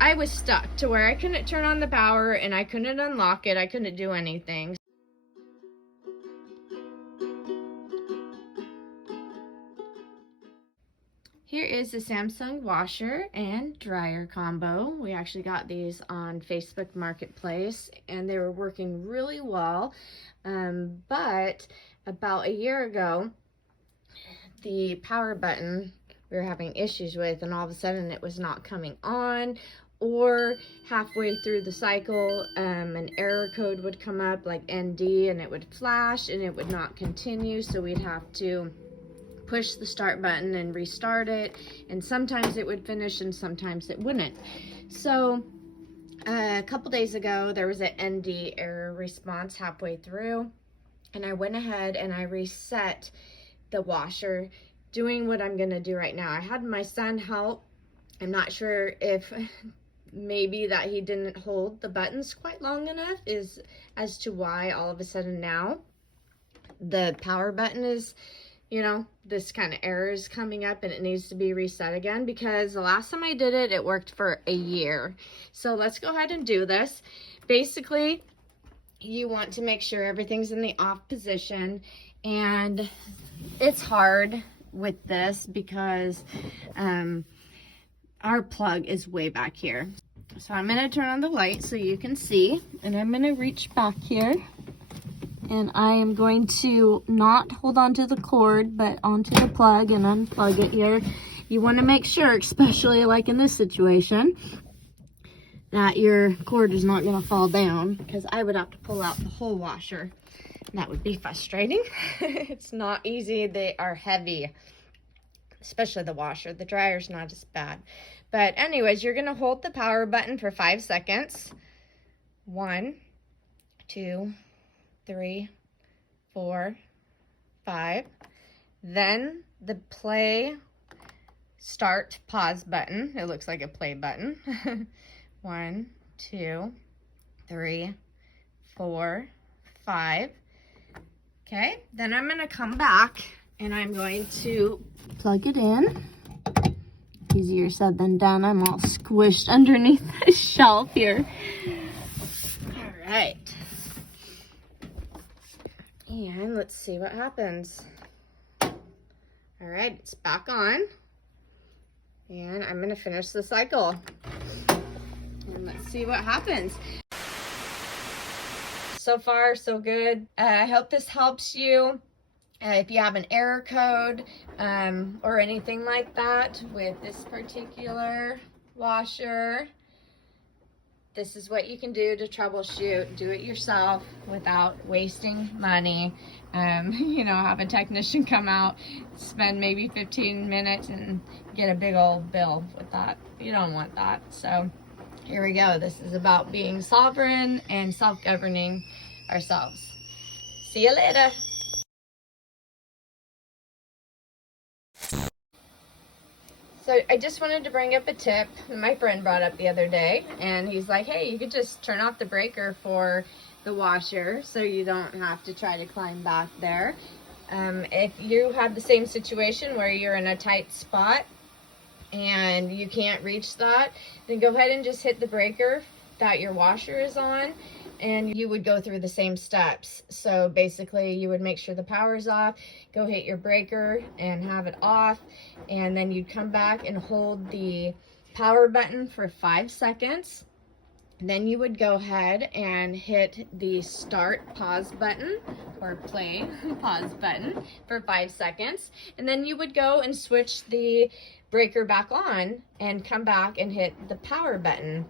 I was stuck to where I couldn't turn on the power and I couldn't unlock it. I couldn't do anything. Here is the Samsung washer and dryer combo. We actually got these on Facebook Marketplace and they were working really well. But about a year ago, the power button we were having issues with, and all of a sudden it was not coming on, or halfway through the cycle, an error code would come up like ND and it would flash and it would not continue. So we'd have to push the start button and restart it, and sometimes it would finish and sometimes it wouldn't. So a couple days ago there was an ND error response halfway through, and I went ahead and I reset the washer, doing what I'm gonna do right now. I had my son help. I'm not sure if maybe that he didn't hold the buttons quite long enough is as to why all of a sudden now the power button is, you know, this kind of error is coming up and it needs to be reset again, because the last time I did it, it worked for a year. So let's go ahead and do this. Basically, you want to make sure everything's in the off position, and it's hard with this because our plug is way back here. So I'm going to turn on the light so you can see, and I'm going to reach back here. And I am going to not hold on to the cord, but onto the plug and unplug it here. You want to make sure, especially like in this situation, that your cord is not going to fall down, because I would have to pull out the whole washer. That would be frustrating. It's not easy. They are heavy, especially the washer. The dryer's not as bad. But anyways, you're going to hold the power button for 5 seconds. 1, 2, 3, 4, 5. Then the play, start, pause button. It looks like a play button. 1, 2, 3, 4, 5. Okay, then I'm going to come back and I'm going to plug it in. Easier said than done. I'm all squished underneath the shelf here. All right. And let's see what happens. All right, it's back on. And I'm going to finish the cycle. And let's see what happens. So far, so good. I hope this helps you. If you have an error code or anything like that with this particular washer, this is what you can do to troubleshoot. Do it yourself without wasting money. You know, have a technician come out, spend maybe 15 minutes and get a big old bill with that. You don't want that. So here we go. This is about being sovereign and self-governing ourselves. See you later. So I just wanted to bring up a tip my friend brought up the other day, and he's like, hey, you could just turn off the breaker for the washer so you don't have to try to climb back there. If you have the same situation where you're in a tight spot and you can't reach that, then go ahead and just hit the breaker that your washer is on, and you would go through the same steps. So basically you would make sure the power's off, go hit your breaker and have it off, and then you'd come back and hold the power button for 5 seconds. Then you would go ahead and hit the start pause button or play pause button for 5 seconds, and then you would go and switch the breaker back on and come back and hit the power button